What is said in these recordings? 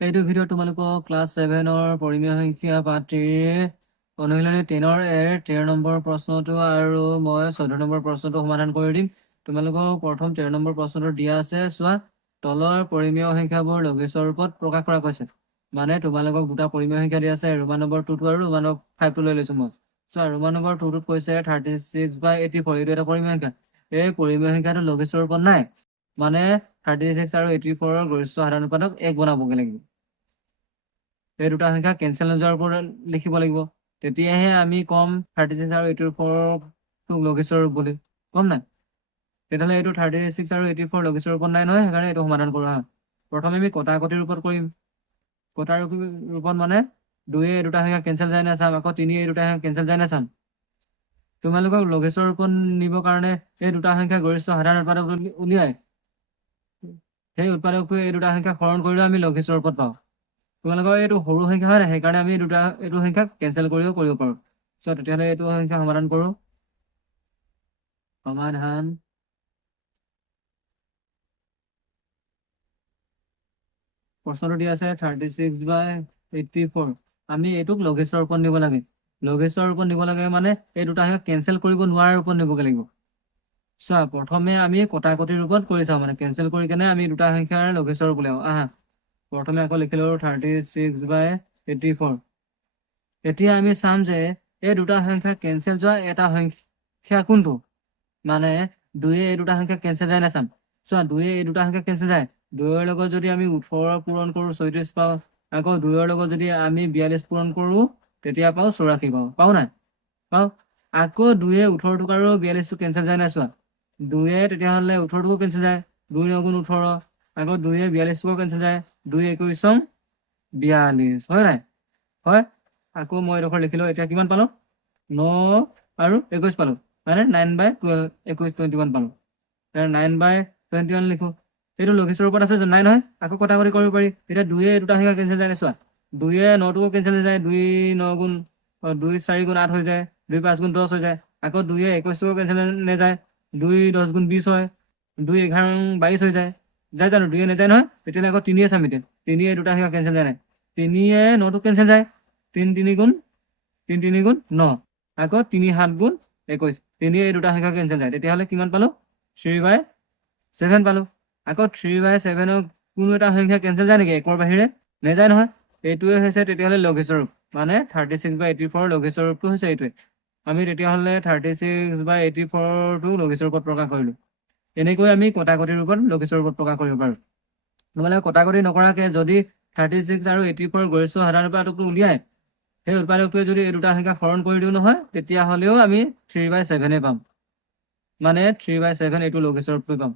এইটো ভিডিঅ' তোমালোকক ক্লাছ 7ৰ পৰিমেয় সংখ্যা পাঠটিৰ অনুশীলনী 10ৰ 13 নম্বৰ প্ৰশ্নটো আৰু মই 14 নম্বৰ প্ৰশ্নটো সমাধান কৰি দিম। তোমালোকক প্ৰথম 13 নম্বৰ প্ৰশ্নটো দিয়া আছে, চোৱা। তলৰ পৰিমেয় সংখ্যাবোৰ লঘিষ্ঠ ৰূপত প্ৰকাশ কৰা কৈছে। মানে তোমালোকক দুটা পৰিমেয় সংখ্যা দিয়া আছে, ৰোমান নম্বৰ 2টো আৰু ৰোমান নম্বৰ 5টো লৈ লৈছো মই। চোৱা, ৰোমান নম্বৰ 2টোত কৈছে 36/84, এইটো এটা পৰিমেয় সংখ্যা। এই পৰিমেয় সংখ্যাটো লঘিষ্ঠ ৰূপত নাই, মানে 36 আৰু 84ৰ গৰিষ্ঠ সাধাৰণ উৎপাদক 1 বনাবগে লাগিব। এই দুটা সংখ্যা কেঞ্চেল নোযোৱাৰ ওপৰত লিখিব লাগিব, তেতিয়াহে আমি কম 36 আৰু 84টোক লঘিষ্ঠ ৰূপ বুলি কম নাই। তেতিয়াহ'লে এইটো 36 আৰু 84 লঘিষ্ঠ ৰূপত নাই নহয়, সেইকাৰণে এইটো সমাধান কৰা হয়। প্ৰথমে আমি কটাকটিৰ ৰূপত কৰিম। কটাৰ ৰূপত মানে 2 এই দুটা সংখ্যা কেঞ্চেল যায় নে চাম, আকৌ 3 এই দুটা সংখ্যা কেঞ্চেল যায় নে চাম। তোমালোকক লঘিষ্ঠ ৰূপত নিবৰ কাৰণে এই দুটা সংখ্যা গৰিষ্ঠ সাধাৰণ উৎপাদক উলিয়াই সেই উৎপাদকটোৱে এই দুটা সংখ্যা হৰণ কৰিলেও আমি লঘিষ্ঠ ৰূপত পাওঁ। তোমালোকৰ এইটো সৰু সংখ্যা হয় নাই, সেইকাৰণে আমি এইটো সংখ্যা কেঞ্চেল কৰিও কৰিব পাৰো। চ' তেতিয়াহ'লে এইটো সংখ্যা সমাধান কৰো। সমাধান প্ৰশ্নটো দিয়া আছে 36/84। আমি এইটোক লঘিষ্ঠ ৰূপত নিব লাগে। লঘিষ্ঠ ৰূপত নিব লাগে মানে এই দুটা সংখ্যা কেঞ্চেল কৰিব নোৱাৰাৰ ৰূপত নিবগে লাগিব। চোৱা, প্ৰথমে আমি কটাকটিৰ ৰূপত কৰি চাওঁ, মানে কেঞ্চেল কৰি কেনে আমি দুটা সংখ্যাৰ লঘিষ্ঠ ৰূপ উলিয়াও। আহা, প্ৰথমে আকৌ লিখিলো 36/84। এতিয়া আমি চাম যে এই দুটা সংখ্যা কেঞ্চেল যোৱা এটা সংখ্যা কোনটো, মানে 2 এই দুটা সংখ্যা কেঞ্চেল যায় না চাম। চোৱা, 2 এই দুটা সংখ্যা কেঞ্চেল যায়। 2ৰ লগত যদি আমি 18 পূৰণ কৰো 34 পাওঁ, আকৌ 2ৰ লগত যদি আমি 42 পূৰণ কৰো তেতিয়া পাওঁ 84 পাওঁ নাই? পাওঁ। আকৌ 2 18টোক আৰু 42টো কেঞ্চেল যায় নাই চোৱা। 2 তেতিয়াহ'লে 18টোকো কেঞ্চেল যায়, 2 9 গুণ 18। আকৌ 2 42টোকো কেঞ্চেল যায়, 2 21 42, হয় নাই? হয়। আকৌ মই এডোখৰ লিখিলো, এতিয়া কিমান পালো? 9 আৰু 21 পালো, মানে 9/12, 21 পালো। 9/21 লিখো। এইটো লঘিষ্ঠ ৰূপত আছে যে নাই নহয়, আকৌ কটাকটি কৰিব পাৰি। এতিয়া 2 এই দুটা সংখ্যা কেঞ্চেল যায় চোৱা। 2 9টোকো কেঞ্চেল যায়, 2 9 গুণ 2 4 গুণ 8 হৈ যায়, 2 5 গুণ 10 হৈ যায়। আকৌ 2 21টোকো কেঞ্চেল নাযায়, 2 10 গুণ 20 হয়, 2 11 22 হৈ যায়। যায় জানো? 2 নাযায় নহয়, তেতিয়াহ'লে আকৌ 3 চাম। এতিয়া 3 এই দুটা সংখ্যা কেঞ্চেল যায় নাই? 3 9টো কেঞ্চেল যায়, 3 3 গুণ 9, আকৌ 3 7 গুণ 21, 3 এই দুটা সংখ্যা কেঞ্চেল যায়। তেতিয়াহ'লে কিমান পালো? 3/7 পালো। আকৌ 3/7 কোনো এটা সংখ্যা কেঞ্চেল যায় নেকি 1ৰ বাহিৰে? নেযায় নহয়। এইটোৱে হৈছে তেতিয়াহ'লে লঘিষ্ঠ ৰূপ, মানে 36/84 লঘিষ্ঠ ৰূপটো হৈছে এইটোৱে। আমি তেতিয়াহ'লে 36/84টো লঘিষ্ঠ ৰূপত প্ৰকাশ কৰিলো। এনেকৈ আমি কটাকটিৰ ৰূপত লঘিষ্ঠ ৰূপত প্ৰকাশ কৰিব পাৰো। নহ'লে কটাকটি নকৰাকে যদি 36 আৰু 84 গৰিষ্ঠ সাধাৰণ উৎপাদকটো উলিয়াই সেই উৎপাদকটোৱে যদি এই দুটা সংখ্যা হৰণ কৰি দিওঁ নহয়, তেতিয়াহ'লেও আমি 3/7 পাম, মানে 3/7 এইটো লঘিষ্ঠ ৰূপটো পাম।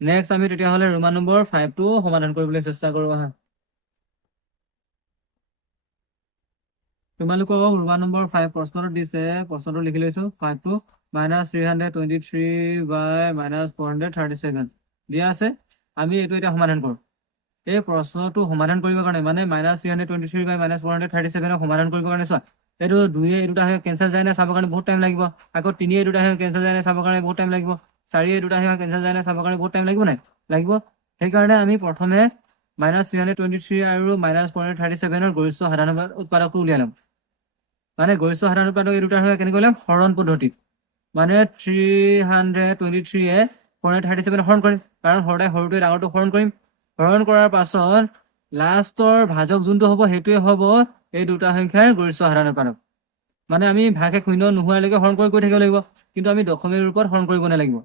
নেক্সট আমি তেতিয়াহ'লে ৰোমান নম্বৰ 5টো সমাধান কৰিবলৈ চেষ্টা কৰো। আহা, তোমালোকক ৰোমান নম্বৰ 5 প্ৰশ্নটো দিছে, প্ৰশ্নটো লিখি লৈছো। 5টো -323/-437 দিয়া আছে। আমি এইটো এতিয়া সমাধান কৰো। এই প্ৰশ্নটো সমাধান কৰিবৰ কাৰণে, মানে -323/-437 সমাধান কৰিবৰ কাৰণে চোৱা, এইটো 2 এই দুটা সংখ্যা কেঞ্চেল যায় নে চাবৰ কাৰণে বহুত টাইম লাগিব। আকৌ 3 এই দুটা সংখ্যা কেঞ্চেল যায় নে চাবৰ কাৰণে বহুত টাইম লাগিব। 4 এই দুটা সংখ্যা কেঞ্চেল যায় নে চাবৰ কাৰণে বহুত টাইম লাগিব নাই? লাগিব। সেইকাৰণে আমি প্ৰথমে -323 আৰু -437ৰ গৰিষ্ঠ সাধাৰণ উৎপাদকটো উলিয়াই ল'ম। মানে গৰিষ্ঠ সাধাৰণ উৎপাদক এই দুটা সংখ্যা কেনেকৈ উলিয়াম? হৰণ পদ্ধতিত। মানে 323-এ 437 হৰণ কৰিম, কাৰণ সদায় সৰুটোৱে ডাঙৰটো হৰণ কৰিম। হৰণ কৰাৰ পাছত লাষ্টৰ ভাজক যোনটো হ'ব সেইটোৱে হ'ব এই দুটা সংখ্যাৰ গৰিষ্ঠ সাধাৰণ উৎপাদক। মানে আমি ভাগে শূন্য নোহোৱালৈকে হৰণ কৰি গৈ থাকিব লাগিব, কিন্তু আমি দশমিক ৰূপত হৰণ কৰিব নালাগিব।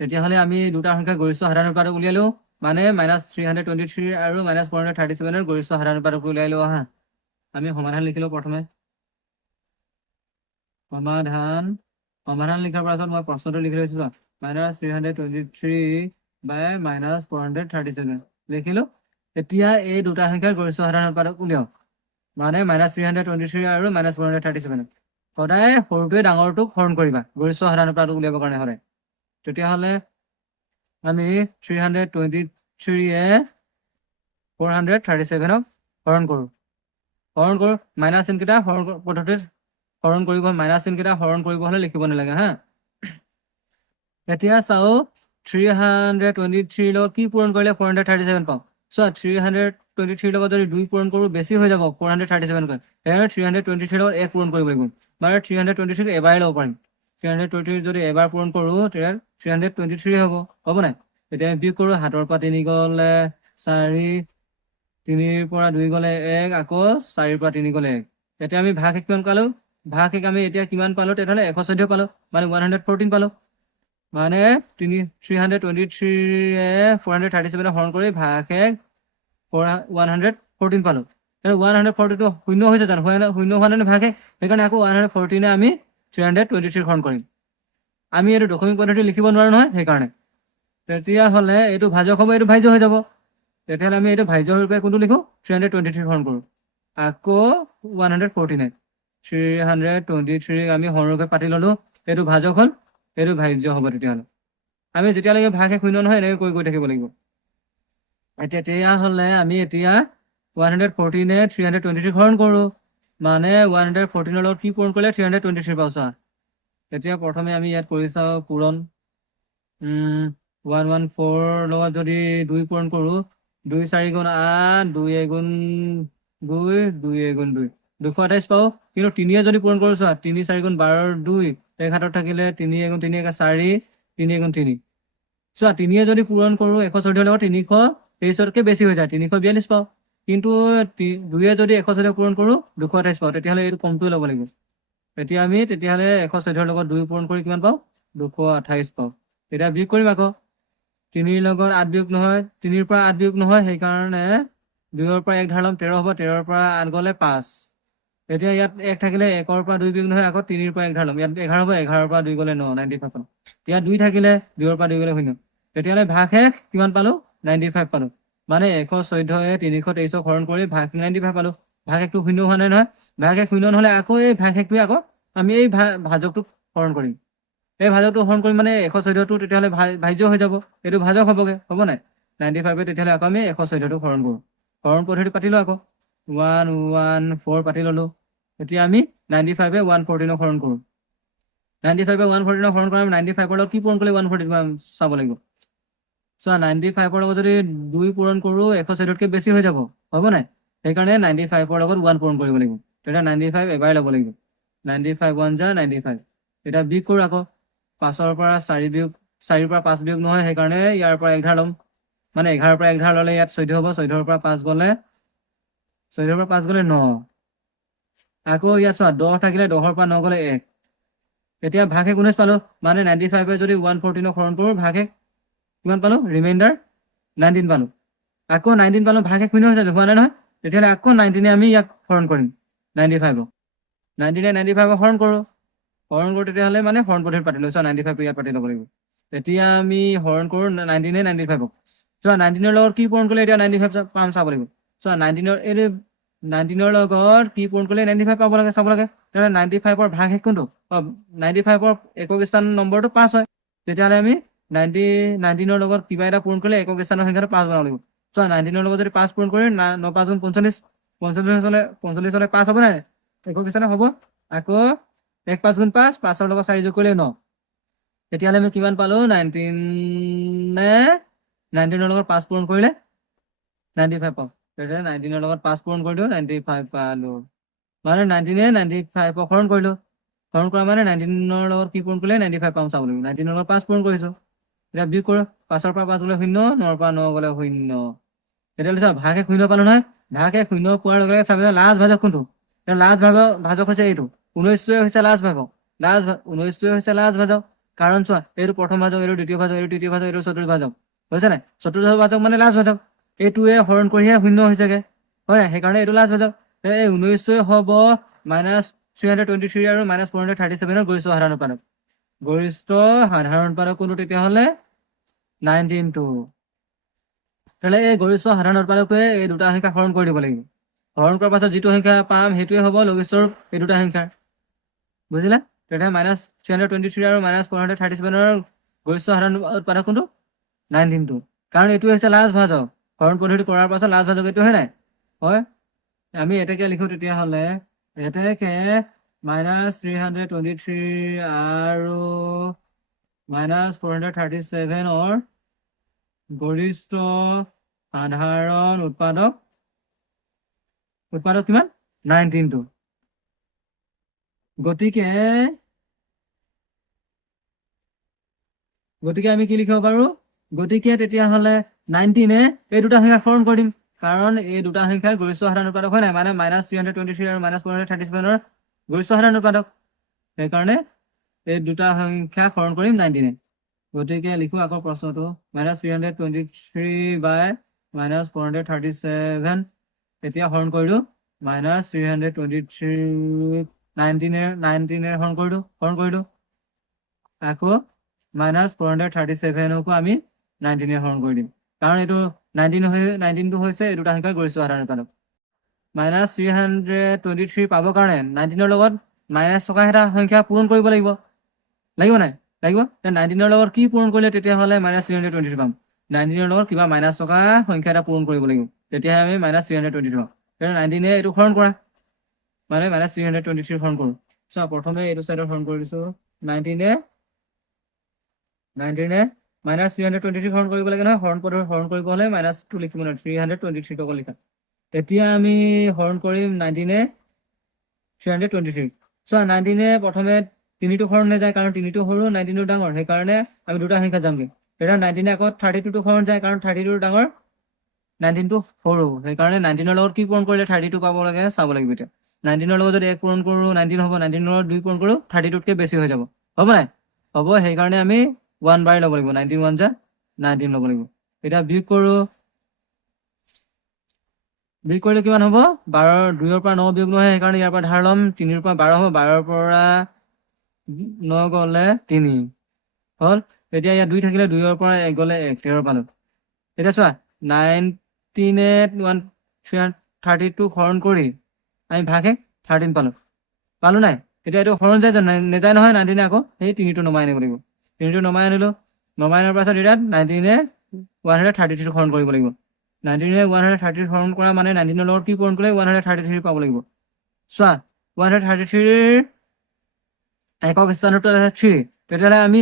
তেতিয়াহ'লে আমি দুটা সংখ্যাৰ গৰিষ্ঠ সাধাৰণ উৎপাদক উলিয়ালো, মানে -323 আৰু -437ৰ গৰিষ্ঠ সাধাৰণ উৎপাদকটো উলিয়াই লওঁ। আহা, আমি সমাধান লিখিলো। প্ৰথমে সমাধান লিখাৰ পাছত মই প্ৰশ্নটো লিখি লৈছো, -323/-437 লিখিলো। এতিয়া এই দুটা সংখ্যাৰ গৰিষ্ঠ সাধাৰণ উৎপাদক উলিয়াও, মানে -323 আৰু -437। সদায় সৰুটোৱে ডাঙৰটোক হৰণ কৰিবা গৰিষ্ঠ সাধাৰণ উৎপাদক উলিয়াবৰ কাৰণে সদায়। তেতিয়াহ'লে আমি 323-এ 437ক হৰণ কৰো। মাইনাছ চিনকেইটা হৰণ পদ্ধতিত হৰণ কৰিব, মাইনাছ চিনকেইটা হৰণ কৰিব হ'লে লিখিব নালাগে। হা, এতিয়া চাও 323 লগত কি পূৰণ কৰিলে 437 পাওঁ। চোৱা 323 লগত যদি 2 পূৰণ কৰোঁ বেছি হৈ যাব 437 কৈ সেইকাৰণে 323 লগত 1 পূৰণ কৰিব লাগিব মানে 323 এবাৰে ল'ব পাৰিম 323 যদি এবাৰ পূৰণ কৰোঁ তেতিয়া 323 হ'ব নাই এতিয়া আমি বিয়োগ কৰোঁ হাতৰ পৰা 3 গ'লে 4 3ৰ পৰা 2 গ'লে 1 আকৌ 4ৰ পৰা 3 গ'লে 1 এতিয়া আমি ভাগ কিমান পালো ভাগ আমি এতিয়া কিমান পালো তেতিয়াহ'লে 114 পালো মানে 114 পালো মানে 323 437 হৰণ কৰি ভাগ 114 পালো 114 টো শূন্য হৈছে জানো শূন্য হোৱা নাই ভাগে সেইকাৰণে আকৌ 114 আমি 323 হৰণ কৰিম আমি এইটো দশমিক পদ্ধতি লিখিব নোৱাৰো নহয় সেইকাৰণে তেতিয়াহ'লে এইটো ভাজক হ'ব এইটো ভাজ্য হৈ যাব তেতিয়াহ'লে আমি এইটো ভাজ্য ৰূপে কোনটো লিখো 323 হৰণ কৰো আকৌ 114 323 আমি হৰণ ৰূপে পাতি ললো এইটো ভাজক হ'ল এইটো ভাজ্য হ'ব তেতিয়াহ'লে আমি যেতিয়ালৈকে ভাগে শূন্য নহয় এনেকৈ কৈ থাকিব লাগিব তেতিয়াহ'লে আমি এতিয়া 114 323 হৰণ কৰো মানে 114 লগত কি পূৰণ কৰিলে 323 পাওঁ চোৱা এতিয়া প্ৰথমে আমি ইয়াত কৰি চাওঁ পূৰণ 114 লগত যদি 2 পূৰণ কৰো 2 4 গুণ 8 2 গুণ 2 2 গুণ 2 228 পাওঁ কিন্তু 3 যদি পূৰণ কৰো চোৱা 3 4 গুণ 12 2 এক হাতত থাকিলে 3 গুণ 3 4 3 গুণ 3 চোৱা 3 যদি পূৰণ কৰো 114 লগত 323তকৈ বেছি হৈ যায় 342 পাওঁ কিন্তু 2 যদি 114 পূৰণ কৰো 228 পাওঁ তেতিয়াহ'লে এইটো কমটোৱে ল'ব লাগিব তেতিয়াহ'লে 114 লগত 2 পূৰণ কৰি কিমান পাওঁ 228 পাওঁ তেতিয়া বিয়োগ কৰিম আকৌ 3 লগত 8 বিয়োগ নহয় 3ৰ পৰা 8 বিয়োগ নহয় সেইকাৰণে 2ৰ পৰা 1 ধাৰ ল'ম 13 হ'ব 13ৰ পৰা 8 গ'লে 5 এতিয়া ইয়াত 1 থাকিলে 1ৰ পৰা 2 বিয়োগ নহয় আকৌ 3ৰ পৰা 1 ধাৰ ল'ম ইয়াত 11 হ'ব 11ৰ পৰা 2 গ'লে 9 95 পালোঁ ইয়াত 2 থাকিলে 2ৰ পৰা 2 গ'লে 0 তেতিয়াহ'লে ভাগ শেষ কিমান পালোঁ 95 পালোঁ মানে 114 323 হৰণ কৰি ভাগ 95 পালোঁ ভাগ শেষটো শূন্য হোৱা নাই নহয় ভাগ শেষ শূন্য নহ'লে আকৌ এই ভাগ শেষটোৱে আকৌ আমি এই ভাজকটোক হৰণ কৰিম এই ভাজকটো হৰণ কৰিম মানে 114টো তেতিয়াহ'লে ভাজ্য হৈ যাব এইটো ভাজক হ'বগে হ'ব নাই 95 তেতিয়াহ'লে আকৌ আমি 114টো হৰণ কৰোঁ হৰণ পদ্ধতি পাতিলোঁ আকৌ 114 পাতি ল'লোঁ এতিয়া আমি 95 114ক হৰণ কৰোঁ 95 114ক হৰণ কৰা 95ৰ লগত কি পূৰণ কৰিলে 114 চাব লাগিব চোৱা 95ৰ লগত যদি 2 পূৰণ কৰোঁ 114তকৈ বেছি হৈ যাব হ'ব নাই সেইকাৰণে 95ৰ লগত 1 পূৰণ কৰিব লাগিব তেতিয়া 95 এবাৰে ল'ব লাগিব 95 1 যা 95 এতিয়া বিয়োগ কৰোঁ আকৌ 5ৰ পৰা 4 বিয়োগ 4ৰ পৰা 5 বিয়োগ নহয় সেইকাৰণে ইয়াৰ পৰা 11 ল'ম মানে 11ৰ পৰা 11 ল'লে ইয়াত 14 হ'ব 14ৰ পৰা 5 গ'লে 9 আকৌ ইয়াত চোৱা 10 থাকিলে 10ৰ পৰা 9 গ'লে 1 এতিয়া ভাগ শেষ 19 পালোঁ মানে 95 যদি 114ক হৰণ কৰোঁ ভাগ শেষ কিমান পালোঁ ৰিমাইণ্ডাৰ 19 পালোঁ আকৌ 19 পালোঁ ভাগ শেষ শূন্য হৈছে হোৱা নাই নহয় তেতিয়াহ'লে আকৌ 19 আমি ইয়াক হৰণ কৰিম 95ক 95ক হৰণ কৰোঁ তেতিয়াহ'লে মানে হৰণ পদ্ধতি পাতি লৈছোঁ 95টো ইয়াত পাতি ল'ব লাগিব তেতিয়া আমি হৰণ কৰোঁ 95ক চোৱা 19ৰ লগত কি পূৰণ কৰিলে এতিয়া 95 পাম চাব লাগিব চোৱা 19ৰ লগত কি পূৰণ কৰিলে 95 পাব লাগে চাব লাগে তেতিয়াহ'লে 95ৰ ভাগ শেষ কোনটো 95ৰ একক স্থান নম্বৰটো 5 হয় তেতিয়াহ'লে আমি 19ৰ লগত কিবা এটা পূৰণ কৰিলে একক স্থানৰ সংখ্যাটো 5 বনাব লাগিব চোৱা 19ৰ লগত যদি 5 পূৰণ কৰি 9 5 গুণ 45 45 হ'লে 5 হ'ব নাই একক স্থান হ'ব আকৌ 1 5 গুণ 5 5ৰ লগত 4 যোগ কৰিলে 9 তেতিয়াহ'লে আমি কিমান পালোঁ 19ৰ লগত 5 পূৰণ কৰিলে 95 পাওঁ তেতিয়াহ'লে 19ৰ লগত 5 পূৰণ কৰি দিওঁ 95 পালোঁ মানে 95ক হৰণ কৰিলোঁ হৰণ কৰা মানে 19ৰ লগত কি পূৰণ কৰিলে 95 পাম চাব লাগিব 19ৰ লগত 5 পূৰণ কৰিছোঁ এতিয়া বিয়োগ কৰোঁ 5ৰ পৰা 5 গ'লে 0 9ৰ পৰা 9 গ'লে 0 তেতিয়াহ'লে চোৱা ভাগ শেষ 0 পালোঁ নহয় ভাগ শেষ 0 পোৱাৰ লগে লগে চাব লাষ্ট ভাজক কোনটো লাষ্ট ভাজক হৈছে এইটো 19টোৱে হৈছে লাষ্ট ভাজক 19টোৱে হৈছে লাষ্ট ভাজক কাৰণ চোৱা এইটো প্ৰথম ভাজক এইটো দ্বিতীয় ভাজক এইটো তৃতীয় ভাজক এইটো চতুৰ্থ ভাজক হৈছে নাই চতুৰ্থ ভাজক মানে লাষ্ট ভাজক এইটোৱে হৰণ কৰিহে 0 হৈছেগে হয় নাই সেইকাৰণে এইটো লাষ্ট ভাজক এই 19টোৱে হ'ব -323 আৰু -437ৰ গৰিষ্ঠ সাধাৰণ উৎপাদক কোনটো তেতিয়াহ'লে 19টো তেতিয়াহ'লে এই গৰিষ্ঠ সাধাৰণ উৎপাদকটোৱে এই দুটা সংখ্যা হৰণ কৰি দিব লাগিব হৰণ কৰাৰ পাছত যিটো সংখ্যা পাম সেইটোৱে হ'ব লঘিষ্ঠৰ এই দুটা সংখ্যাৰ বুজিলা তেতিয়াহ'লে -323 আৰু -437ৰ গৰিষ্ঠ সাধাৰণ উৎপাদক কোনটো 19টো কাৰণ এইটো হৈছে লাষ্ট ভাজক হৰণ পদ্ধতি কৰাৰ পাছত লাষ্ট ভাজক এইটো হয় নাই হয় আমি এতেকে লিখো তেতিয়াহ'লে এতেকে -323 আৰু -437ৰ গৰিষ্ঠ সাধাৰণ উৎপাদক কিমান 19টো গতিকে আমি কি লিখিব পাৰো গতিকে তেতিয়াহ'লে 19 এই দুটা সংখ্যা হৰণ কৰি দিম কাৰণ এই দুটা সংখ্যাৰ গৰিষ্ঠ সাধাৰণ উৎপাদক হয় নাই মানে -323 আৰু -437 ৰ গৰিষ্ঠ সাধাৰণ উৎপাদক সেইকাৰণে এই দুটা সংখ্যা হৰণ কৰিম 19 গতিকে লিখো আকৌ প্ৰশ্নটো -323 বাই -437 এতিয়া হৰণ কৰিলো -323 19 হৰণ কৰিলো আকৌ -437 আমি 19 হৰণ কৰি দিম কাৰণ এইটো 19টো হৈছে এই দুটা সংখ্যাৰ গৰিষ্ঠ সাধাৰণ উৎপাদক -323 পাবৰ কাৰণে 19ৰ লগত মাইনাছ থকা এটা সংখ্যা পূৰণ কৰিব লাগিব নাই লাগিব 19ৰ লগত কি পূৰণ কৰিলে তেতিয়াহ'লে -323 পাম 19ৰ লগত কিবা মাইনাছ থকা সংখ্যা এটা পূৰণ কৰিব লাগিব তেতিয়াহে আমি -323 পাম 19 এইটো হৰণ কৰা মানে -323 হৰণ কৰো চোৱা প্ৰথমে এইটো সাইডত হৰণ কৰি দিছো 19 -323 হৰণ কৰিব লাগে নহয় হৰণ কৰিব হলে -2 লিখিব নহয় 323 টকা লিখা এতিয়া আমি হৰণ কৰিম 19 323 চোৱা 19 প্ৰথমে 3টো হৰণ নাযায় কাৰণ 3টো সৰু 19টো ডাঙৰ সেইকাৰণে আমি দুটা সংখ্যা যামগে এতিয়া 19 আকৌ 32টো হৰণ যায় কাৰণ 32টো ডাঙৰ 19টো সৰু সেইকাৰণে 19ৰ লগত কি পূৰণ কৰিলে 32 পাব লাগে চাব লাগিব এতিয়া 19ৰ লগত যদি 1 পূৰণ কৰো 19 হ'ব 19ৰ লগত 2 পূৰণ কৰো 32তকৈ বেছি হৈ যাব হ'ব নাই হ'ব সেইকাৰণে আমি 1 বাৰ ল'ব লাগিব 19 1 যা 19 ল'ব লাগিব এতিয়া বিয়োগ কৰো বিয়োগ কৰিলে কিমান হ'ব 12 2ৰ পৰা 9 বিয়োগ নহয় সেইকাৰণে ইয়াৰ পৰা ধাৰ ল'ম 3ৰ পৰা 12 হ'ব 12ৰ পৰা 9 গ'লে 3 হ'ল এতিয়া ইয়াত 2 থাকিলে 2ৰ পৰা 1 গ'লে 1 13 পালো এতিয়া চোৱা 19 32 হৰণ কৰি আমি ভাগে 13 পালো নাই এতিয়া এইটো হৰণ যায় নেযায় নহয় 19 আকৌ সেই 3টো নমাই আনিব লাগিব 3টো নমাই আনিলো নমাই অনাৰ পাছত ইয়াত 19 133 হৰণ কৰিব লাগিব 19 133 হৰণ কৰা মানে 19ৰ লগত কি পূৰণ কৰিলে 133 পাব লাগিব চোৱা 133 একক স্থানতো আছে 3 তেতিয়াহ'লে আমি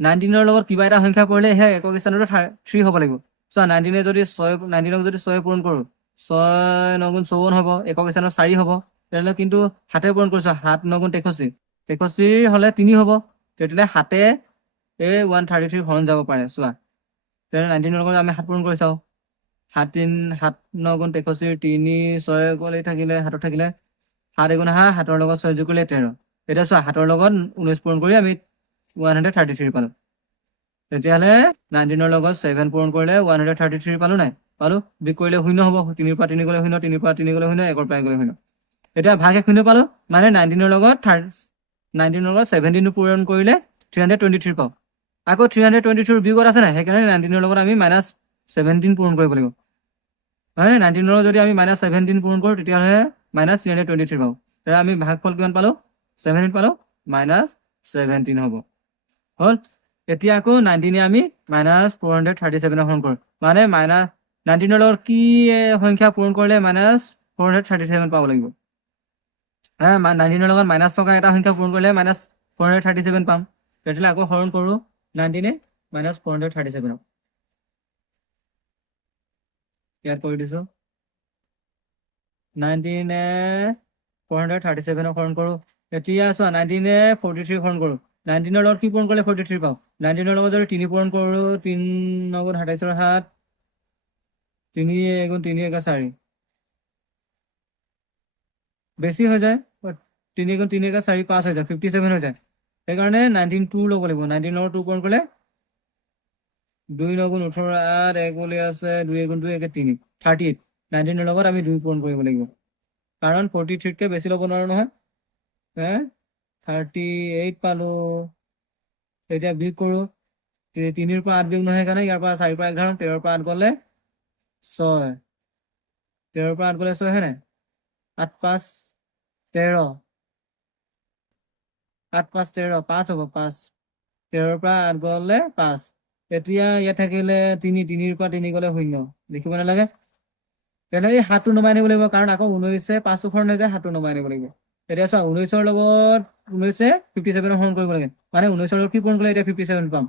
19ৰ লগত কিবা এটা সংখ্যা পৰিলে সেই একক স্থানতো 3 হ'ব লাগিব চোৱা 19 যদি 19ক যদি 6 পূৰণ কৰো 6 9 গুণ 54 হ'ব একক স্থানত 4 হ'ব তেতিয়াহ'লে কিন্তু 7 পূৰণ কৰিছো 7 9 গুণ 83 হ'লে 3 হ'ব তেতিয়াহ'লে 7 এই 133 হৰণ যাব পাৰে চোৱা তেতিয়াহ'লে 19ৰ লগত আমি 7 পূৰণ কৰি চাওঁ 7 9 গুণ 83 3 6 গ'লে থাকিলে 7 থাকিলে 7 গুণ 7 ৰ লগত 6 যোগ কৰিলে 13 এতিয়া চোৱা 7ৰ লগত 19 পূৰণ কৰি আমি 133 পালো তেতিয়াহ'লে 19ৰ লগত 7 পূৰণ কৰিলে 133 পালো নাই পালো বিয়োগ কৰিলে 0 হ'ব 3 পৰা 3 গ'লে 0 3 পৰা 3 গ'লে 0 1 পৰা 1 গ'লে 0 এতিয়া ভাগে 0 পালো মানে 19ৰ লগত 17 পূৰণ কৰিলে 323 পাওঁ আকৌ 323 বিয়োগত আছে নাই সেইকাৰণে 19ৰ লগত আমি -17 পূৰণ কৰিব লাগিব হয় 19ৰ যদি আমি -17 পূৰণ কৰো তেতিয়াহ'লে -323 পাওঁ তেতিয়া আমি ভাগফল কিমান পালো 17 পালো -17 হ'ব হ'ল এতিয়া আকৌ 19 আমি -437 হৰণ কৰো মানে -19ৰ লগত কি সংখ্যা পূৰণ কৰিলে -437 পাব লাগিব 19ৰ লগত মাইনাছ থকা এটা সংখ্যা পূৰণ কৰিলে -437 পাম তেতিয়াহ'লে আকৌ হৰণ কৰো 19 -437 ইয়াত কৰি দিছো 19 437 হৰণ কৰো এতিয়া চোৱা 19 43 হৰণ কৰো 19ৰ লগত কি পূৰণ কৰিলে 43 পাওঁ 19ৰ লগত যদি 3 পূৰণ কৰো 3 9 গুণ 27 7 3 গুণ 3 1 4 বেছি হৈ যায় 3 গুণ 3 1 4 5 হৈ যায় 57 হৈ যায় সেইকাৰণে 19 2 ল'ব লাগিব 19ৰ লগত 2 পূৰণ কৰিলে 2 9 গুণ 18 8 1 বুলি আছে 2 গুণ 2 1 3 38 19ৰ লগত আমি 2 পূৰণ কৰিব লাগিব কাৰণ 43তকৈ বেছি ল'ব নোৱাৰো নহয় 38 পালো এতিয়া বিয়োগ কৰো 3ৰ পৰা 8 বিয়োগ নহয় কাৰণে ইয়াৰ পৰা 4 পৰা 11 13ৰ পৰা 8 গ'লে 6 13ৰ পৰা 8 গ'লে 6 হয় নাই 8 5 13 8 5 13 5 হ'ব 5 13ৰ পৰা 8 গ'লে 5 এতিয়া ইয়াত থাকিলে 3ৰ পৰা 3 গ'লে 0 লিখিব নালাগে তেতিয়াহ'লে এই 7টো নমাই আনিব লাগিব কাৰণ আকৌ 19 5টো হৰণ নাযায় 7টো নমাই আনিব লাগিব এতিয়া চোৱা 19ৰ লগত 19 57 হৰণ কৰিব লাগে মানে 19ৰ লগত কি পূৰণ কৰিলে এতিয়া 57 পাম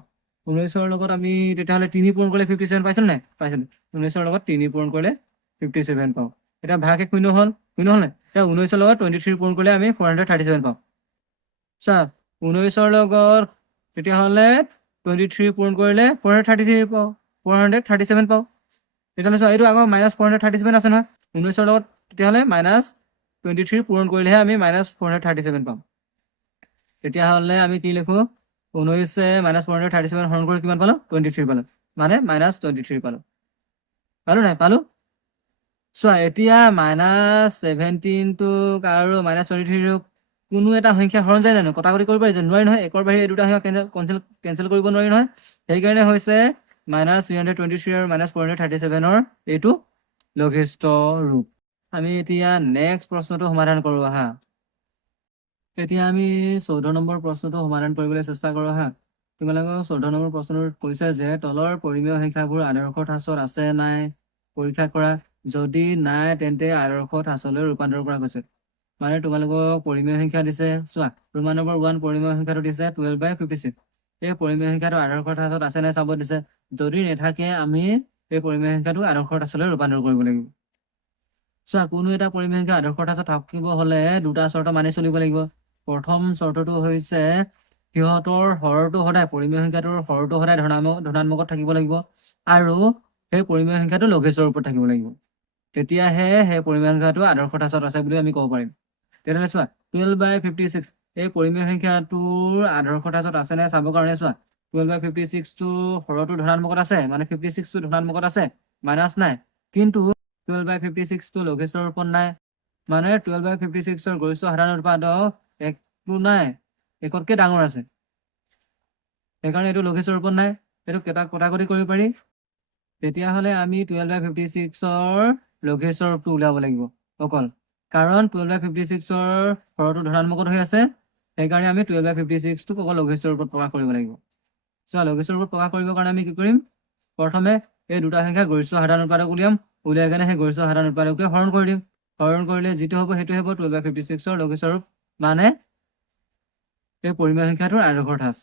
19ৰ লগত আমি তেতিয়াহ'লে 3 পূৰণ কৰিলে 57 পাইছিলোঁ নাই পাইছিলোঁ 19ৰ লগত 3 পূৰণ কৰিলে 57 পাওঁ এতিয়া ভাগে শূন্য হ'ল নাই এতিয়া 19ৰ লগত 23 পূৰণ কৰিলে আমি 437 পাওঁ চা 19ৰ লগত তেতিয়াহ'লে 23 পূৰণ কৰিলে 437 পাওঁ 437 পাওঁ তেতিয়াহ'লে চোৱা এইটো আকৌ মাইনাছ 437 আছে নহয় 19ৰ লগত তেতিয়াহ'লে মাইনাছ 23 পূৰণ কৰিলেহে আমি মাইনাছ 437 পাম তেতিয়াহ'লে আমি কি লিখো 19 মাইনাছ 437 হৰণ কৰি কিমান পালো 23 পালো মানে মাইনাছ 23 পালো নাই পালো চোৱা এতিয়া মাইনাছ 17টোক আৰু মাইনাছ 23টোক কোনো এটা সংখ্যা হৰণ যায় জানো কটাকটি কৰিব পাৰি জানো নোৱাৰি নহয় একৰ বাহিৰে এই দুটা সংখ্যা কেঞ্চেল কৰিব নোৱাৰি নহয় সেইকাৰণে হৈছে মাইনাছ 323 আৰু মাইনাছ 437ৰ এইটো লঘিষ্ঠ ৰূপ আমি এতিয়া নেক্সট প্ৰশ্নটো সমাধান কৰো আহা এতিয়া আমি 14 নম্বৰ প্ৰশ্নটো সমাধান কৰিবলৈ চেষ্টা কৰো আহা তোমালোকৰ 14 নম্বৰ প্ৰশ্নটোত কৈছে যে তলৰ পৰিমেয় সংখ্যাবোৰ আদৰ্শ ঠাঁচত আছে নাই পৰীক্ষা কৰা যদি নাই তেন্তে আদৰ্শ ঠাঁচলৈ ৰূপান্তৰ কৰা গৈছে মানে তোমালোকক পৰিমেয় সংখ্যা দিছে চোৱা ৰোমান নম্বৰ 1 পৰিমেয় সংখ্যাটো দিছে 12/56 এই পৰিমেয় সংখ্যাটো আদৰ্শ ঠাঁচত আছে নাই চাব দিছে যদি নাথাকে আমি এই পৰিমেয় সংখ্যাটো আদৰ্শ ঠাঁচলৈ ৰূপান্তৰ কৰিব লাগিব চোৱা কোনো এটা পৰিমেয় সংখ্যা আদৰ্শ ঠাঁচত থাকিব হলে দুটা চৰ্ত মানি চলিব লাগিব প্ৰথম চৰ্তটো হৈছে সিহঁতৰ হৰটো সদায় পৰিমেয় সংখ্যাটোৰ হৰটো সদায় ধনাত্মকত থাকিব লাগিব আৰু সেই পৰিমেয় সংখ্যাটো লঘিষ্ঠৰ ওপৰত থাকিব লাগিব তেতিয়াহে সেই পৰিমেয় সংখ্যাটো আদৰ্শ ঠাঁচত আছে বুলি আমি ক'ব পাৰিম তেতিয়াহ'লে চোৱা 12/56 এই পৰিমেয় সংখ্যাটোৰ আদৰ্শ ঠাঁচত আছে নে চাবৰ কাৰণে চোৱা 12/56টো হৰটো ধনাত্মকত আছে মানে 56টো ধনাত্মকত আছে মাইনাছ নাই কিন্তু 12/56টো লঘিষ্ঠৰ ৰূপত নাই মানে 12/56ৰ গৰিষ্ঠ সাধাৰণ উৎপাদক 1টো নাই 1তকৈ ডাঙৰ আছে সেইকাৰণে এইটো লঘিষ্ঠৰ ৰূপত নাই এইটো কটাকটি কৰিব পাৰি তেতিয়াহ'লে আমি 12/56ৰ লঘিষ্ঠ ৰূপটো উলিয়াব লাগিব অকল কাৰণ 12/56ৰ হৰটো ধনাত্মকত হৈ আছে সেইকাৰণে আমি 12/56টোক অকল লঘিষ্ঠ ৰূপত প্ৰকাশ কৰিব লাগিব চোৱা লঘিষ্ঠ ৰূপত প্ৰকাশ কৰিবৰ কাৰণে আমি কি কৰিম প্ৰথমে এই দুটা সংখ্যা গৰিষ্ঠ সাধাৰণ উৎপাদক উলিয়াই কেনে সেই গৰিষ্ঠ সাধাৰণ উৎপাদকটোৱে হৰণ কৰি দিম হৰণ কৰিলে যিটো হ'ব সেইটোৱে হ'ব 12/56ৰ লঘিষ্ঠ ৰূপ মানে এই পৰিমেয় সংখ্যাটোৰ আদৰ্শ ঠাঁচ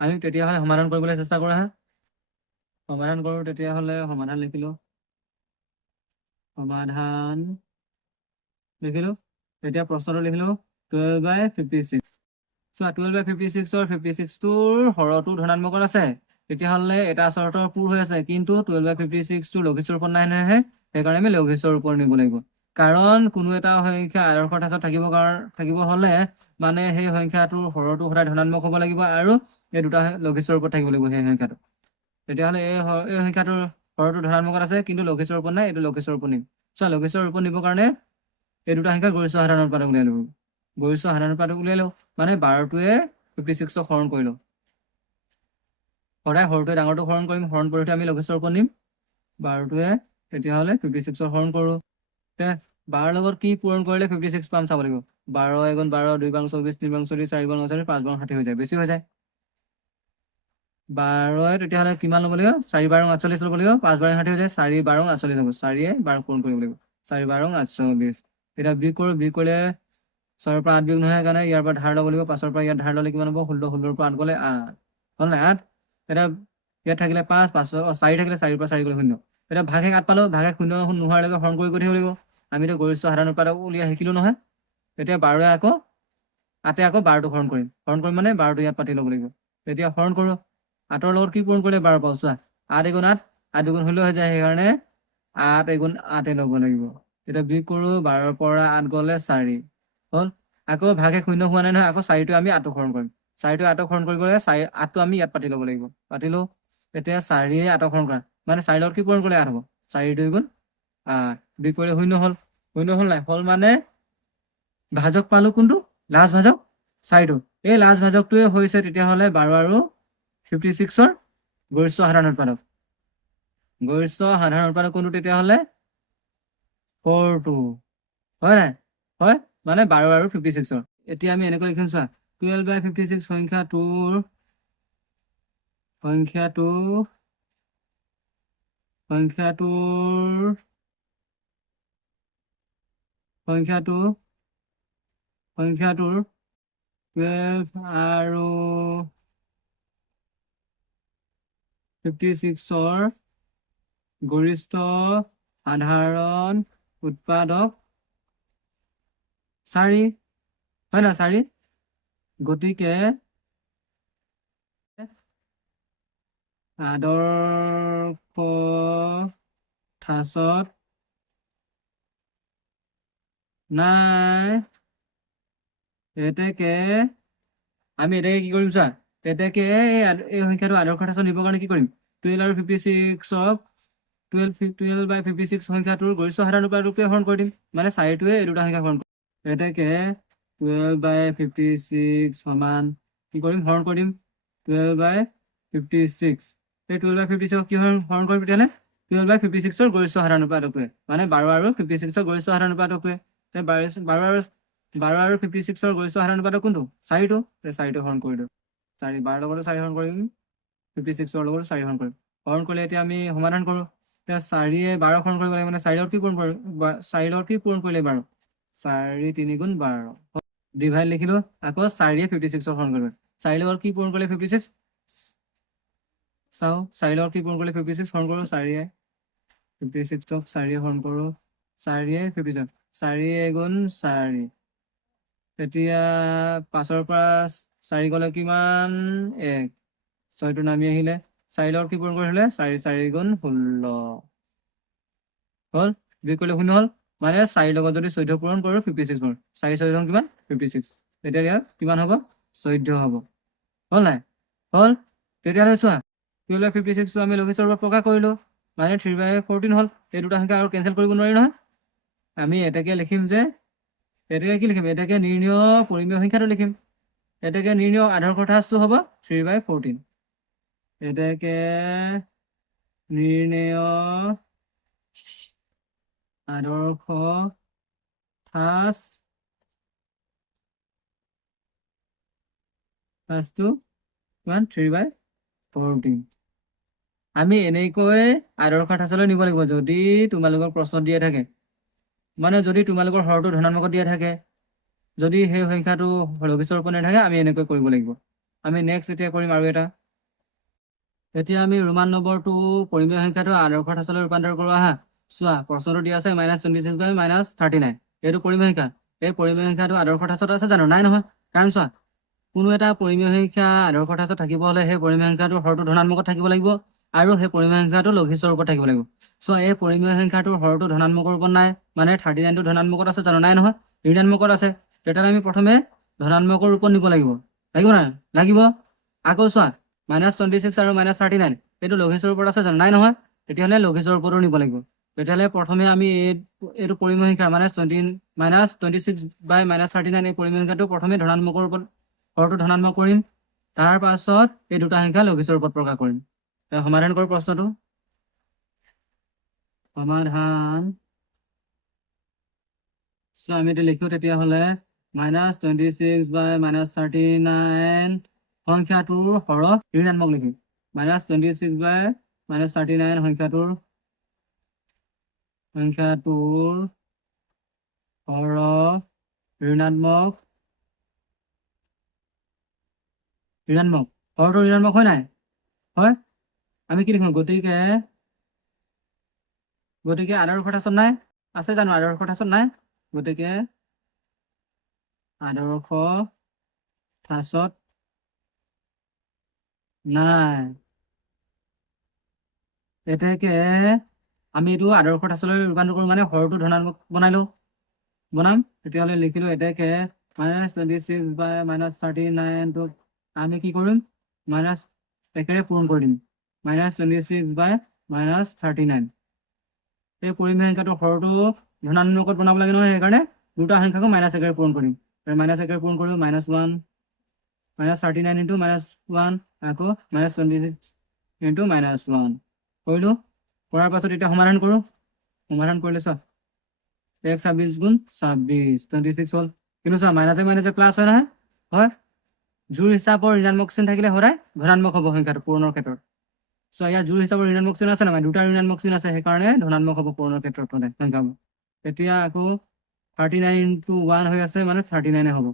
আমি তেতিয়াহ'লে সমাধান কৰিবলৈ চেষ্টা কৰা সমাধান কৰো তেতিয়াহ'লে সমাধান লিখিলো এতিয়া প্ৰশ্নটো লিখিলো 12/56 চোৱা 12/56ৰ 56টোৰ হৰটো ধনাত্মকত আছে তেতিয়াহ'লে এটা চৰ্তৰ পূৰ হৈ আছে কিন্তু 12/56টো লঘিষ্ঠ ৰূপত নাই নহয় সেইকাৰণে আমি লঘিষ্ঠ ৰূপত নিব লাগিব কাৰণ কোনো এটা সংখ্যা আদৰ্শ ঠাঁচত থাকিব হলে মানে সেই সংখ্যাটোৰ হৰটো সদায় ধনাত্মক হ'ব লাগিব আৰু এই দুটা লঘিষ্ঠ ৰূপত থাকিব লাগিব সেই সংখ্যাটো তেতিয়াহ'লে এই সংখ্যাটোৰ হৰটো ধনাত্মকত আছে কিন্তু লঘিষ্ঠ ৰূপত নাই এইটো লঘিষ্ঠ ৰূপত নিম চোৱা লঘিষ্ঠ ৰূপত নিবৰ কাৰণে এই দুটা সংখ্যা গৰিষ্ঠ সাধাৰণ উৎপাদক উলিয়াই ল'ব গৰিষ্ঠ সাধাৰণ উৎপাদক উলিয়াই লওঁ মানে 12টোৱে 56ক হৰণ কৰি লওঁ সদায় হৰটোৱে ডাঙৰটো হৰণ কৰিম হৰণ কৰোঁতে আমি লঘিষ্ঠ ৰূপত নিম 12টোৱে তেতিয়াহ'লে 56ক হৰণ কৰোঁ 12 লগত কি পূৰণ কৰিলে 56 পাম চাব লাগিব 12 × 12 2 × 24 3 × 40 4 × 40 5 × 60 হৈ যায় বেছি হৈ যায় 12 তেতিয়াহ'লে কিমান ল'ব লাগিব 4 × 12 = 48 ল'ব লাগিব 5 × 60 হৈ যায় 4 × 12 = 48 হ'ব 4 × 12 পূৰণ কৰিব লাগিব 4 × 12 = 48 এতিয়া বিয়োগ কৰোঁ বিয়োগ কৰিলে 6ৰ পৰা 8 বিয়োগ নহয় কাৰণে ইয়াৰ পৰা ধাৰ ল'ব লাগিব 5ৰ পৰা ইয়াত ধাৰ ল'লে কিমান হ'ব 16 16ৰ পৰা 8 গ'লে 8 হ'ল নাই 8 এতিয়া ইয়াত থাকিলে 5 4 থাকিলে 4ৰ পৰা 4 গ'লে 0 এতিয়া ভাগে 8 পালোঁ ভাগে 0 নোহোৱালৈকে হৰণ কৰি থাকিব লাগিব আমিতো গৰিষ্ঠ সাধাৰণ উৎপাদক উলিয়াই শিকিলোঁ নহয় এতিয়া 12 আকৌ 8 আকৌ 12টো হৰণ কৰিম মানে 12টো ইয়াত পাতি ল'ব লাগিব এতিয়া হৰণ কৰোঁ 8ৰ লগত কি পূৰণ কৰিলে 12 পাওঁ চোৱা 8 × 8 8 2 হ'লেও হৈ যায় সেইকাৰণে 8 × 8 ল'ব লাগিব এতিয়া বিয়োগ কৰোঁ 12ৰ পৰা 8 গ'লে 4 হ'ল আকৌ ভাগে 0 হোৱা নাই নহয় আকৌ 4টো আমি 8ক হৰণ কৰিম 4টো 8ক হৰণ কৰি গ'লে 8টো আমি ইয়াত পাতি ল'ব লাগিব পাতিলোঁ এতিয়া 4 8ক হৰণ কৰা মানে 4 লগত কি পূৰণ কৰিলে 8 হ'ব 4 2 গুণ 8 বিয়োগ কৰিলে 0 হ'ল নাই হ'ল মানে ভাজক পালোঁ কোনটো লাষ্ট ভাজক 4টো এই লাষ্ট ভাজকটোৱে হৈছে তেতিয়াহ'লে 12 আৰু 56ৰ গৰিষ্ঠ সাধাৰণ উৎপাদক কোনটো তেতিয়াহ'লে 4টো হয় নাই হয় মানে 12 আৰু 56ৰ এতিয়া আমি এনেকৈ লিখিম চোৱা 12/56 সংখ্যাটোৰ সংখ্যাটোৰ 12 আৰু 56ৰ গৰিষ্ঠ সাধাৰণ উৎপাদক 4 হয় না 4 গতিকে আদৰ্শ ঠাচত নাই এতেকে আমি এটাকে কি কৰিম চা এতেকে এই সংখ্যাটো আদৰ্শ ঠাচত নিবৰ কাৰণে কি কৰিম 12 আৰু 56ক 12 বাই 56 সংখ্যাটোৰ গৰিষ্ঠ সাধাৰণ উৎপাদকটোৱে হৰণ কৰি দিম মানে 4টোৱে এই দুটা সংখ্যা হৰণ কৰিম এতেকে 12 বাই 56 সমান কি কৰিম হৰণ কৰি দিম 12 বাই 56 এই 12 বাই 56 কি হৰণ কৰিম তেতিয়াহ'লে 12 বাই 56ৰ গৰিষ্ঠ সাধাৰণ উৎপাদকটোৱে মানে 12 আৰু 56ৰ গৰিষ্ঠ সাধাৰণ উৎপাদকটোৱে 12 আৰু 56ৰ গৰিষ্ঠ সাধাৰণ উৎপাদক কোনটো 4টো 4টো হৰণ কৰি দিওঁ 4 12 লগতে 4 হৰণ কৰিম 56ৰ লগত 4 হৰণ কৰিম হৰণ কৰিলে এতিয়া আমি সমাধান কৰোঁ এতিয়া 4 12 হৰণ কৰিব লাগে মানে 4 লগত কি পূৰণ কৰিম 4 লগত কি পূৰণ কৰিলে 12 4 3 গুণ 12 ডিভাইড লিখিলো আকৌ 4 56ক হৰণ কৰিব 4 লগত কি পূৰণ কৰিলে 56 চাও 4 লগত কি পূৰণ কৰিলে 56 হৰণ কৰোঁ 4 56ক 4 হৰণ কৰোঁ 4 56 4 গুণ 4 এতিয়া 5ৰ পৰা 4 গ'লে কিমান 1 6টো নামি আহিলে 4 লগত কি পূৰণ কৰিলে 4 4 গুণ 16 হ'ল বিয়োগ কৰিলে 0 হ'ল মানে 4 লগত যদি 14 পূৰণ কৰোঁ 56 পূৰণ 4 14 কিমান 56 তেতিয়া ইয়াৰ কিমান হ'ব 14 হ'ব হ'ল নাই হ'ল তেতিয়াহ'লে চোৱা 12 বাই 56টো আমি লঘিষ্ঠৰ ৰূপত প্ৰকাশ কৰিলোঁ মানে 3 বাই 14 হ'ল এই দুটা সংখ্যা আৰু কেনচেল কৰিব নোৱাৰি নহয় আমি এটাকে লিখিম যে এটাকে কি লিখিম এটাকে নিৰ্ণয় পৰিমেয় সংখ্যাটো লিখিম এটাকে নিৰ্ণয় আদৰ্শ ঠাচটো হ'ব 3 বাই 14 এটাকে নিৰ্ণয় আদৰ্শ ঠাচটো কিমান 3 বাই 14 আমি এনেকৈ আদৰ্শ ঠাচলৈ নিব লাগিব যদি তোমালোকৰ প্ৰশ্ন দিয়া থাকে মানে যদি তোমালোকৰ হৰটো ধনাত্মকত দিয়া থাকে যদি সেই সংখ্যাটো লঘিষ্ঠৰ ৰূপত নাথাকে আমি এনেকৈ কৰিব লাগিব আমি নেক্সট এতিয়া কৰিম আৰু এটা এতিয়া আমি ৰোমান নম্বৰটো পৰিমেয় সংখ্যাটো আদৰ্শ ঠাচলৈ ৰূপান্তৰ কৰোঁ আহা চোৱা প্ৰশ্নটো দিয়া আছে -26 বাই -39 এইটো পৰিমেয় সংখ্যা এই পৰিমেয় সংখ্যাটো আদৰ্শ ঠাচত আছে জানো নাই নহয় কাৰণ চোৱা কোনো এটা পৰিমেয় সংখ্যা আদৰ্শ ঠাচত থাকিব হ'লে সেই পৰিমেয় সংখ্যাটোৰ হৰটো ধনাত্মকত থাকিব লাগিব আৰু সেই পৰিমেয় সংখ্যাটো লঘিষ্ঠৰ ৰূপত থাকিব লাগিব চোৱা এই পৰিমেয় সংখ্যাটোৰ হৰটো ধনাত্মকৰ ৰূপত নাই মানে 39টো ধনাত্মকত আছে জানো নাই নহয় ঋণাত্মকত আছে তেতিয়াহ'লে আমি প্ৰথমে ধনাত্মকৰ ৰূপত নিব লাগিব নাই লাগিব আকৌ চোৱা -26 আৰু -39 এইটো লঘিষ্ঠৰ ৰূপত আছে জানো নাই নহয় তেতিয়াহ'লে লঘিষ্ঠৰ ৰূপতো নিব লাগিব তেতিয়াহ'লে প্ৰথমে আমি এইটো পৰিমেয় সংখ্যা -26 বাই -39 এই পৰিমেয় সংখ্যাটো প্ৰথমে ধনাত্মকৰ ৰূপত হৰটো ধনাত্মক কৰিম তাৰ পাছত এই দুটা সংখ্যা লঘিষ্ঠৰ ৰূপত প্ৰকাশ কৰিম সমাধান কৰোঁ প্ৰশ্নটো সমাধান আমি এইটো লিখো তেতিয়াহ'লে -26 বাই -39 সংখ্যাটোৰ হৰ ঋণাত্মক লিখিম -26 বাই -39 সংখ্যাটোৰ হৰ ঋণাত্মক হৰটো ঋণাত্মক হয় নাই হয় আমি কি লিখিম গতিকে আদৰ্শ ঠাচত নাই আছে জানো আদৰ্শ ঠাচত নাই গতিকে আদৰ্শ ঠাচত নাই এতেকে আমি এইটো আদৰ্শ ঠাচলৈ ৰূপান্তৰ কৰোঁ মানে হৰটো ধনাত্মক বনাম তেতিয়াহ'লে লিখিলোঁ এতেকে -26 বাই -39টোক আমি কি কৰিম একেৰে পূৰণ কৰি দিম -26 বাই -39 এই পৰিমেয় সংখ্যাটো হৰটো ধনাত্মকত বনাব লাগে নহয় সেইকাৰণে দুটা সংখ্যাকো -1 পূৰণ কৰিম -1 পূৰণ কৰিলোঁ -1 -39 ইনটু -1 আকৌ -26 ইনটু -1 কৰিলোঁ কৰাৰ পাছত এতিয়া সমাধান কৰোঁ সমাধান কৰিলে চোৱা 1 26 গুণ 26 26 হ'ল কিন্তু চোৱা মাইনাছে প্লাছ হয় নহয় হয় জোৰ হিচাপৰ ঋণাত্মক চিন থাকিলে সদায় ধনাত্মক হ'ব সংখ্যাটো পূৰণৰ ক্ষেত্ৰত চোৱা ইয়াৰ জোৰ হিচাপৰ ঋণাত্মক চিন আছে নহয় দুটা ঋণাত্মক চিন আছে সেইকাৰণে ধনাত্মক হ'ব পূৰণৰ ক্ষেত্ৰত সদায় সংখ্যাবোৰ এতিয়া আকৌ 39 ইনটু 1 হৈ আছে 39 হ'ব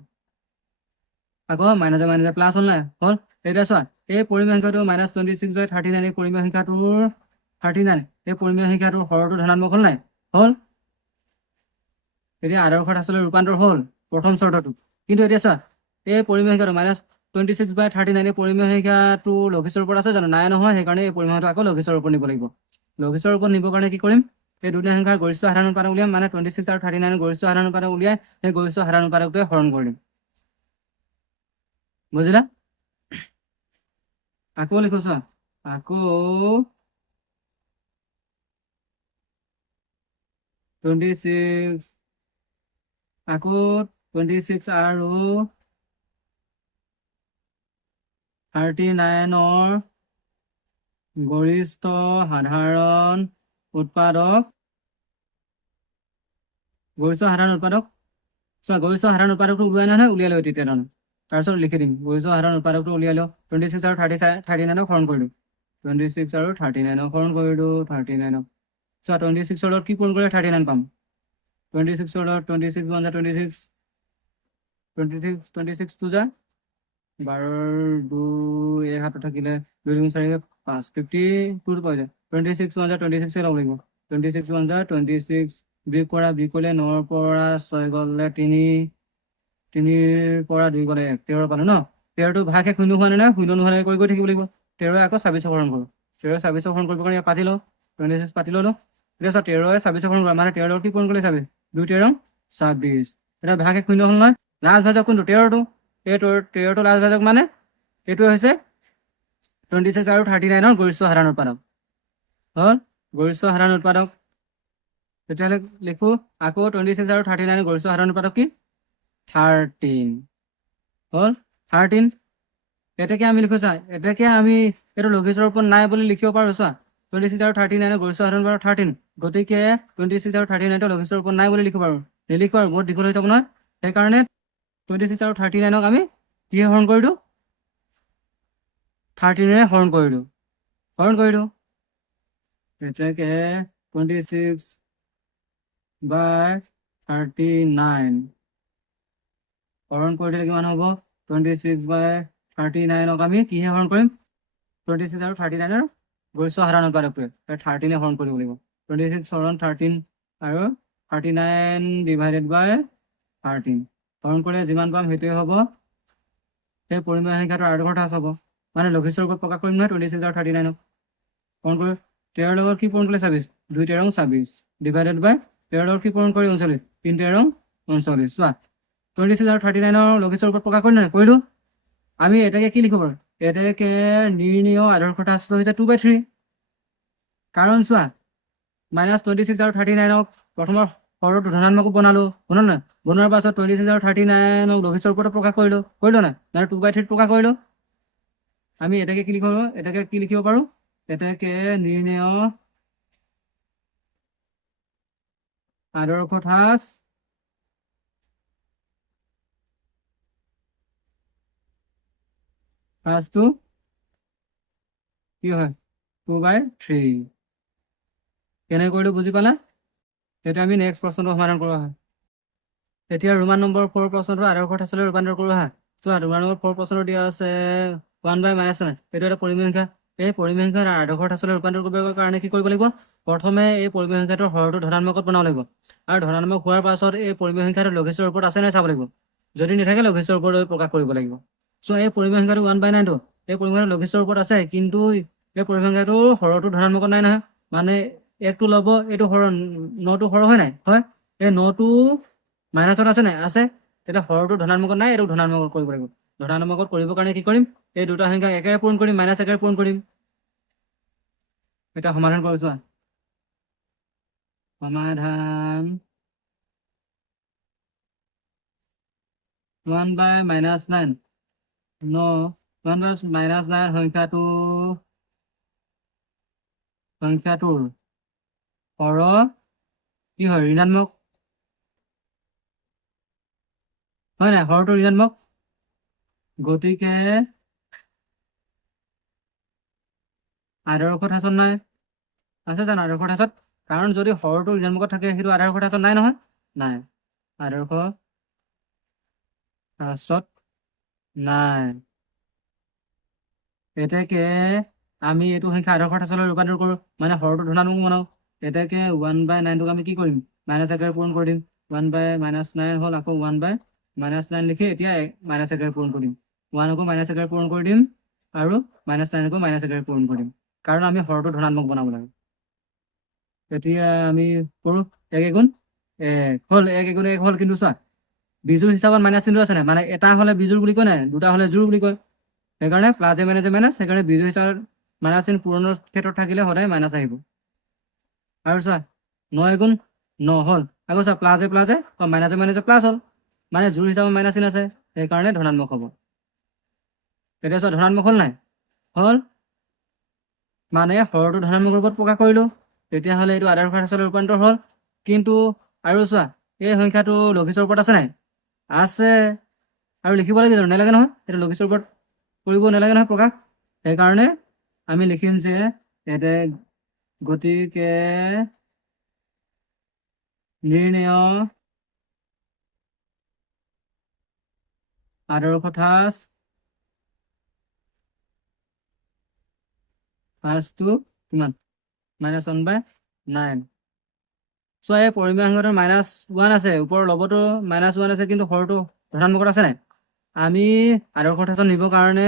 আকৌ মাইনাছে প্লাছ হ'ল নাই হ'ল এতিয়া চোৱা এই পৰিমেয় সংখ্যাটো -26/39 এই পৰিমেয় সংখ্যাটোৰ 39 এই পৰিমেয় সংখ্যাটোৰ হৰটো ধনাত্মক হ'ল নাই হ'ল এতিয়া আদৰ্শ ঠাচলৈ ৰূপান্তৰ হ'ল প্ৰথম চৰ্তটো কিন্তু এতিয়া চোৱা এই পৰিমেয় সংখ্যাটো -26/39 এই পৰিমেয় সংখ্যাটো লঘিষ্ঠৰ ওপৰত আছে জানো নাই নহয় সেইকাৰণে এই পৰিমেয়টো আকৌ লঘিষ্ঠৰ ওপৰত নিব লাগিব লঘিষ্ঠৰ ওপৰত নিবৰ কাৰণে কি কৰিম এই দুটা সংখ্যাৰ গৰিষ্ঠ সাধাৰণ উৎপাদক উলিয়াম মানে 26 আৰু 39 ৰ গৰিষ্ঠ সাধাৰণ উৎপাদক উলিয়াই সেই গৰিষ্ঠ সাধাৰণ উৎপাদকটোৱে হৰণ কৰিম বুজিলা আকৌ লিখো চোৱা আকৌ 26 আকৌ 26 আৰু 39 গৰিষ্ঠ সাধাৰণ উৎপাদক চোৱা গৰিষ্ঠ সাধাৰণ উৎপাদকটো উলিয়াই নহয় উলিয়াই লওঁ তেতিয়া তাৰপিছত লিখি দিম গৰিষ্ঠ সাধাৰণ উৎপাদকটো উলিয়াই লওঁ 26 আৰু 39 হৰণ কৰিলোঁ 26 আৰু 39 হৰণ কৰিলোঁ 39 চোৱা 26 ৰ লগত কি পূৰণ কৰিলে 39 পাম 26 ৰ লগত 26 1 যা 26 26 2 যা 12 2 1 হাতত থাকিলে 2 2 4 5 52 পাই যায় 26 1 যা 26 ল'ব লাগিব 26 1 যা 26 বিয়োগ কৰা বিয়োগ কৰিলে 9 ৰ পৰা 6 গ'লে 3 3 ৰ পৰা 2 গ'লে 1 13 পালো ন 13টো ভাগে শূন্য হোৱা নাই শূন্য নোহোৱাকৈ কৰি গৈ থাকিব লাগিব 13 আকৌ 26 হৰণ কৰোঁ 13 26 হৰণ কৰিব কাৰণে ইয়াত পাতি লওঁ 26 পাতি ল'লো এতিয়া চোৱা 13 26 হৰণ কৰা মানে 13 লগত কি পূৰণ কৰিলে 26 2 13 26 এটা ভাগে শূন্য হ'ল নহয় লাষ্ট ভাজক কোনটো 13টো এই 13টো লাষ্ট ভাজক মানে এইটো হৈছে 26 আৰু 39 ৰ গৰিষ্ঠ সাধাৰণ উৎপাদক হ'ল গৰিষ্ঠ সাধাৰণ উৎপাদক তেতিয়াহ'লে লিখো আকৌ 26 আৰু 39 ৰ গৰিষ্ঠ সাধাৰণ উৎপাদক কি 13 হ'ল 13 এটাকে আমি লিখো চা এটাকে আমি এইটো লঘিষ্ঠৰ ওপৰত নাই বুলি লিখিব পাৰো চোৱা 26 আৰু 39 ৰ গৰিষ্ঠ সাধাৰণ উৎপাদক 13 গতিকে 26 আৰু 39 টো লঘিষ্ঠৰ ওপৰত নাই বুলি লিখিব পাৰো নিলিখো আৰু বহুত দীঘল হৈ যাব নহয় সেইকাৰণে 26 আৰু 39 আমি কি হৰণ কৰিলো 13 ৰে হৰণ কৰিলো এটাকে 26 by 39 হৰণ কৰি দিলে কিমান হ'ব 26 by 39 আমি কিহে হৰণ কৰিম 26 আৰু 39 ৰ গৰিষ্ঠ সাধাৰণ উৎপাদকটোৱে 13 হৰণ কৰিব লাগিব 26 হৰণ 13 আৰু 39 ডিভাইডেড বাই 13 হৰণ কৰিলে যিমান পাম সেইটোৱে হ'ব সেই পৰিমেয় সংখ্যাটোৰ আদৰ্শ ঠাচ হ'ব মানে লঘিষ্ঠৰ ওপৰত প্ৰকাশ কৰিম নহয় 26 আৰু 39 হৰণ কৰি 13 লগত কি পূৰণ কৰিলে 26 2 13 26 ডিভাইডেড বাই 13 লগত কি পূৰণ কৰি 39 3 13 39 চোৱা 26 আৰু 39 ৰ লঘিষ্ঠৰ ওপৰত প্ৰকাশ কৰিলো আমি এটাকে কি লিখিব পাৰো এটাকে নিৰ্ণয় আদৰ্শ ঠাচ হৈছে 2/3 কাৰণ চোৱা -26 আৰু 39 প্ৰথমৰ হৰটো ধনাত্মক বনালো নাই বনোৱাৰ পাছত 26 আৰু 39 লঘিষ্ঠৰ ওপৰত প্ৰকাশ কৰিলো নাই মানে 2/3 প্ৰকাশ কৰিলো আমি এটাকে কি লিখিব পাৰো এটাকে নিৰ্ণয় আদৰ্শ ঠাচ ঠাচটো কি হয় 2/3 কেনেকৈ কৰিলো বুজি পালা এটা আমি নেক্সট প্ৰশ্নটো সমাধান কৰা হয় এতিয়া ৰোমান নম্বৰ 4 প্ৰশ্নটো আদৰ্শ ঠাচলৈ ৰূপান্তৰ কৰোঁ হা চোৱা ৰোমান নম্বৰ 4 প্ৰশ্নটো দিয়া আছে 1/-9 এইটো এটা পৰিমেয় সংখ্যা এই পৰিমেয় সংখ্যাৰ আদৰ্শ ঠাচলৈ ৰূপান্তৰ কৰিবৰ কাৰণে কি কৰিব লাগিব প্ৰথমে এই পৰিমেয় সংখ্যাটোৰ হৰটো ধনাত্মকত বনাব লাগিব আৰু ধনাত্মক হোৱাৰ পাছত এই পৰিমেয় সংখ্যাটো লঘিষ্ঠৰ ওপৰত আছে নাই চাব লাগিব যদি নাথাকে লঘিষ্ঠৰ ওপৰত প্ৰকাশ কৰিব লাগিব চোৱা এই পৰিমেয় সংখ্যাটো 1/9 এই পৰিমেয় সংখ্যাটো লঘিষ্ঠৰ ওপৰত আছে কিন্তু এই পৰিমেয় সংখ্যাটোৰ হৰটো ধনাত্মকত নাই নহয় মানে 1টো ল'ব এইটো হৰ 9টো হৰ হয় নাই হয় এই 9টো মাইনাছত আছে নাই আছে তেতিয়া হৰটো ধনাত্মকত নাই এইটো ধনাত্মকত কৰিব লাগিব ধনাত্মকত কৰিবৰ কাৰণে কি কৰিম এই দুটা সংখ্যা একেৰে পূৰণ কৰিম -1 পূৰণ কৰিম এটা সমাধান কৰিছো সমাধান 1/-9 1/-9 সংখ্যাটোৰ হৰ কি হয় ঋণাত্মক হয় নাই হৰটো ঋণাত্মক গতিকে আদৰ্শ ঠাচত নাই আছে জানো আদৰ্শ ঠাচত কাৰণ যদি হৰটো ঋণাত্মকত থাকে সেইটো আদৰ্শ ঠাচত নাই নহয় নাই আদৰ্শ ঠাচত নাই এটাকে আমি এইটো সংখ্যা আদৰ্শ ঠাচলৈ ৰূপান্তৰ কৰোঁ মানে হৰটো ধনাত্মক বনাওঁ এটাকে 1/9টোক আমি কি কৰিম মাইনাছ একেৰে পূৰণ কৰি দিম 1/-9 হ'ল আকৌ 1/-9 লিখি এতিয়া মাইনাছ একেৰে পূৰণ কৰি দিম 1 আকৌ মাইনাছ একেৰে পূৰণ কৰি দিম আৰু -9 আকৌ মাইনাছ একেৰে পূৰণ কৰি দিম কাৰণ আমি হৰটো ধনাত্মক বনাব লাগে এতিয়া আমি কৰোঁ 1 গুণ 1 হ'ল 1 গুণ 1 হ'ল কিন্তু চোৱা বিজোড় হিচাপত মাইনাছ চিনটো আছে নাই মানে এটা হ'লে বিজোড় বুলি কয় নাই দুটা হ'লে জোড় বুলি কয় সেইকাৰণে প্লাজে মাইনাছ সেইকাৰণে বিজোড় হিচাপত মাইনাছ চিন পূৰণৰ ক্ষেত্ৰত থাকিলে সদায় মাইনাছ আহিব আৰু চোৱা 9 গুণ 9 হ'ল আকৌ চোৱা প্লাজে মাইনাছে প্লাছ হ'ল মানে জোড় হিচাপত মাইনাছ চিন আছে সেইকাৰণে ধনাত্মক হ'ব এতিয়া চোৱা ধনাত্মক হ'ল নাই হ'ল মানে হৰটো ধনাত্মক ৰূপত প্ৰকাশ কৰিলোঁ তেতিয়াহ'লে এইটো আদৰ্শ ঠাচলৈ ৰূপান্তৰ হ'ল কিন্তু আৰু চোৱা এই সংখ্যাটো লঘিষ্ঠৰ ওপৰত আছে নাই আছে আৰু লিখিব লাগে জানো নালাগে নহয় এইটো লঘিষ্ঠৰ ওপৰত কৰিব নালাগে নহয় প্ৰকাশ সেইকাৰণে আমি লিখিম যে ইয়াতে গতিকে নিৰ্ণয় আদৰ্শ ঠাচ ঠাচটো কিমান -1/9 চোৱা এই পৰিমেয় সংখ্যাটোৰ -1 আছে ওপৰৰ লবটো -1 আছে কিন্তু হৰটো ধনাত্মকত আছে নাই আমি আদৰ্শ ঠাচত নিবৰ কাৰণে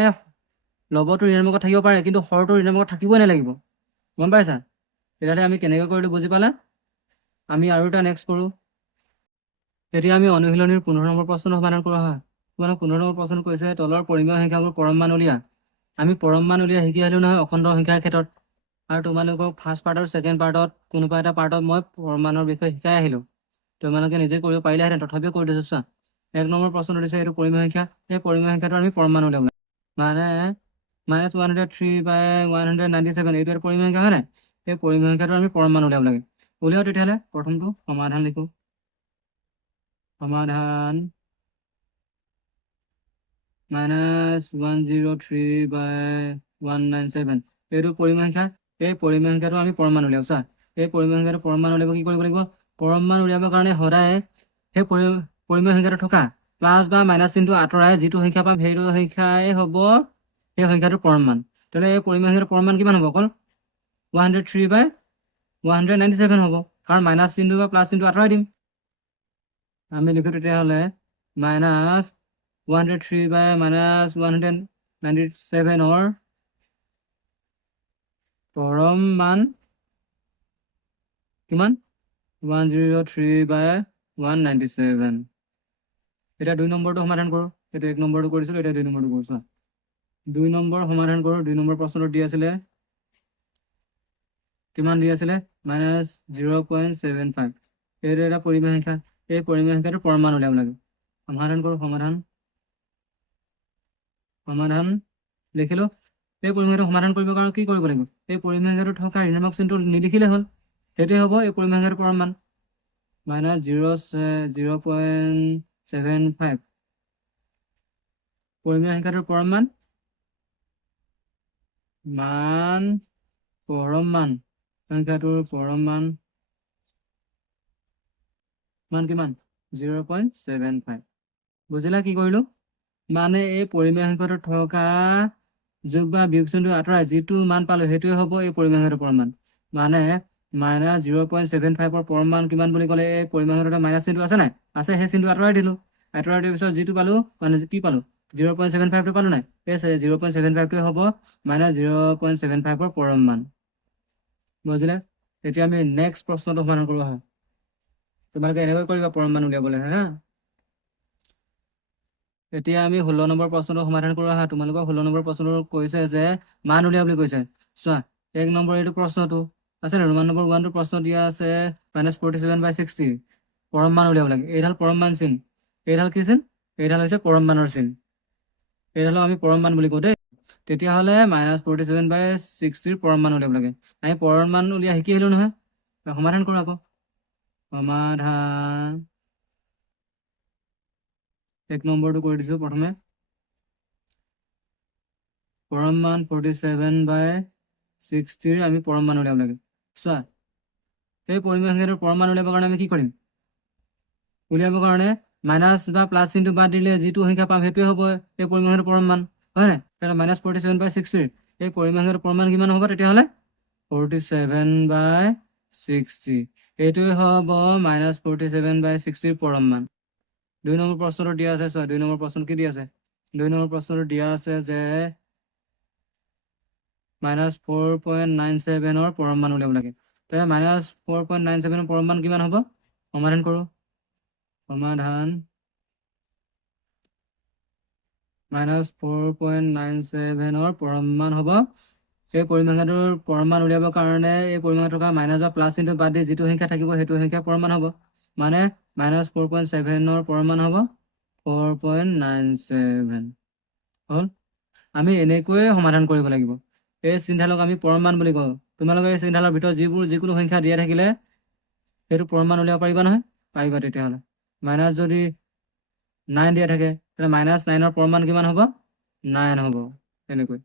লবটো ঋণাত্মকত থাকিব পাৰে কিন্তু হৰটো ঋণাত্মকত থাকিবই নালাগিব গম পাইছা তেতিয়াহ'লে আমি কেনেকৈ কৰিলো বুজি পালা আমি আৰু এটা নেক্সট কৰোঁ এতিয়া আমি অনুশীলনীৰ 15 নম্বৰ প্ৰশ্ন সমাধান কৰা হয় তোমালোক 15 নম্বৰ প্ৰশ্ন কৈছে তলৰ পৰিমেয় সংখ্যাবোৰ পৰম মান উলিয়া আমি পৰম মান উলিয়াই শিকি আহিলোঁ নহয় অখণ্ড সংখ্যাৰ ক্ষেত্ৰত আৰু তোমালোকক ফাৰ্ষ্ট পাৰ্ট আৰু ছেকেণ্ড পাৰ্টত কোনোবা এটা পাৰ্টত মই পৰম মানৰ বিষয়ে শিকাই আহিলোঁ তোমালোকে নিজে কৰিব পাৰিলেহেঁতেন তথাপিও কৰি দিছোঁ চোৱা 1 নম্বৰ প্ৰশ্নটো দিছে এইটো পৰিমেয় সংখ্যা এই পৰিমেয় সংখ্যাটো আমি পৰম মান উলিয়াব মানে -103/197 এইটো এটা পৰিমেয় সংখ্যা হয় নাই এই পৰিমেয় সংখ্যাটো আমি পৰম মান উলিয়াব লাগে উলিয়াও তেতিয়াহ'লে প্ৰথমটো সমাধান লিখোঁ সমাধান -103/197 এইটো পৰিমেয় সংখ্যা এই পৰিমেয় সংখ্যাটো আমি পৰম মান উলিয়াও চোৱা এই পৰিমেয় সংখ্যাটো পৰম মান উলিয়াব কি কৰিব লাগিব পৰম মান উলিয়াবৰ কাৰণে সদায় সেই পৰিমেয় সংখ্যাটো থকা প্লাছ বা মাইনাছ চিনটো আঁতৰাই যিটো সংখ্যা পাম সেইটো সংখ্যাই হ'ব সেই সংখ্যাটো পৰম মান তেতিয়াহ'লে এই পৰিমেয় সংখ্যাটো পৰম মান কিমান হ'ব অকল 103/197 হ'ব কাৰণ মাইনাছ চিনটো বা প্লাছ চিনটো আঁতৰাই দিম আমি লিখোঁ তেতিয়াহ'লে -103/-197 পৰম মান কিমান 103/197 এতিয়া 2 নম্বৰটো সমাধান কৰোঁ এইটো 1 নম্বৰটো কৰিছিলোঁ এতিয়া 2 নম্বৰটো কৰোঁ চোৱা 2 নম্বৰ সমাধান কৰোঁ 2 নম্বৰ প্ৰশ্নটো দি আছিলে কিমান দি আছিলে -0.75 এইটো এটা পৰিমেয় সংখ্যা এই পৰিমেয় সংখ্যাটো পৰম মান উলিয়াব লাগে সমাধান কৰোঁ সমাধান লিখিলোঁ এই পৰিমেয় সংখ্যাটো সমাধান কৰিবৰ কাৰণে কি কৰিব লাগিব এই পৰিমেয় সংখ্যাটো থকা ঋণাত্মক চিনটো নিলিখিলে হ'ল সেইটোৱে হ'ব এই পৰিমেয় সংখ্যাটো পৰম মান -0.75 পৰিমেয় সংখ্যাটোৰ পৰম মান সংখ্যাটোৰ পৰম মান কিমান 0.75 বুজিলা কি কৰিলোঁ মানে এই পৰিমেয় সংখ্যাটো থকা যোগ বা বিয়োগ চিনটো আঁতৰাই যিটো মান পালোঁ সেইটোৱে হ'ব এই পৰিমেয় সংখ্যাটোৰ পৰম মান মানে -0.75 পৰম মান কিমান বুলি ক'লে এই পৰিমেয় সংখ্যাটোৰ মাইনাছ চিনটো আছে নাই আছে সেই চিনটো আঁতৰাই দিলোঁ আঁতৰাই দিয়াৰ পিছত যিটো পালোঁ মানে কি পালোঁ 0.75টো পালোঁ নাই এই 0.75টোৱে হ'ব -0.75 পৰম মান বুজিলে এতিয়া আমি নেক্সট প্ৰশ্নটো সমাধান কৰোঁ আহা তোমালোকে এনেকৈ কৰিবা পৰম মান উলিয়াবলৈ হা এতিয়া আমি 16 নম্বৰ প্ৰশ্নটো সমাধান কৰোঁ আহা তোমালোকক 16 নম্বৰ প্ৰশ্নটো কৈছে যে মান উলিয়া বুলি কৈছে চোৱা 1 নম্বৰ এইটো প্ৰশ্নটো আছে নাই ৰোমান নম্বৰ 1টো প্ৰশ্ন দিয়া আছে -47/60 পৰম মান উলিয়াব লাগে এইডাল পৰম মান চিন এইডাল কি চিন এইডাল হৈছে পৰম মানৰ চিন এইডালক আমি পৰম মান বুলি কওঁ দেই তেতিয়াহ'লে -47/60 পৰম মান উলিয়াব লাগে আমি পৰম মান উলিয়াই শিকি আহিলোঁ নহয় সমাধান কৰোঁ আকৌ সমাধান 1 নম্বৰটো কৰি দিছোঁ প্ৰথমে পৰম মান 47/60 আমি পৰম মান উলিয়াব লাগে চোৱা এই পৰিমেয় সংখ্যাটোৰ পৰম মান উলিয়াবৰ কাৰণে আমি কি কৰিম উলিয়াবৰ কাৰণে মাইনাছ বা প্লাছ চিনটো বাদ দিলে যিটো সংখ্যা পাম সেইটোৱে হ'ব এই পৰিমেয় সংখ্যাটোৰ পৰম মান হয় নাই কাৰণ -47/60 এই পৰিসংখ্যাটোৰ পৰিমাণ কিমান হ'ব তেতিয়াহ'লে 47/60 এইটোৱে হ'ব -47/60 পৰম মান 2 নম্বৰ প্ৰশ্নটো দিয়া আছে চোৱা 2 নম্বৰ প্ৰশ্ন কি দিয়া আছে 2 নম্বৰ প্ৰশ্নটো দিয়া আছে যে -4.97 ৰ পৰম মান উলিয়াব লাগে তেতিয়া -4.97 ৰ পৰম মান কিমান হ'ব সমাধান কৰোঁ সমাধান -4.97 ৰ পৰম মান হ'ব এই পৰিসংখ্যাটোৰ পৰম মান উলিয়াবৰ কাৰণে এই পৰিসংখ্যাটো থকা মাইনাছ বা প্লাছ চিনটো বাদ দি যিটো সংখ্যা থাকিব সেইটো সংখ্যা পৰম মান হ'ব মানে -4.7 ৰ পৰম মান হ'ব 4.97 হ'ল আমি এনেকৈয়ে সমাধান কৰিব লাগিব এই চিহ্নডালক আমি পৰম মান বুলি কওঁ তোমালোকে এই চিহ্নডালৰ ভিতৰত যিকোনো সংখ্যা দিয়া থাকিলে সেইটো পৰম মান উলিয়াব পাৰিবা নহয় পাৰিবা তেতিয়াহ'লে মাইনাছ যদি 9 দিয়া থাকে তেতিয়াহ'লে -9 ৰ পৰম মান কিমান হ'ব 9 হ'ব এনেকৈ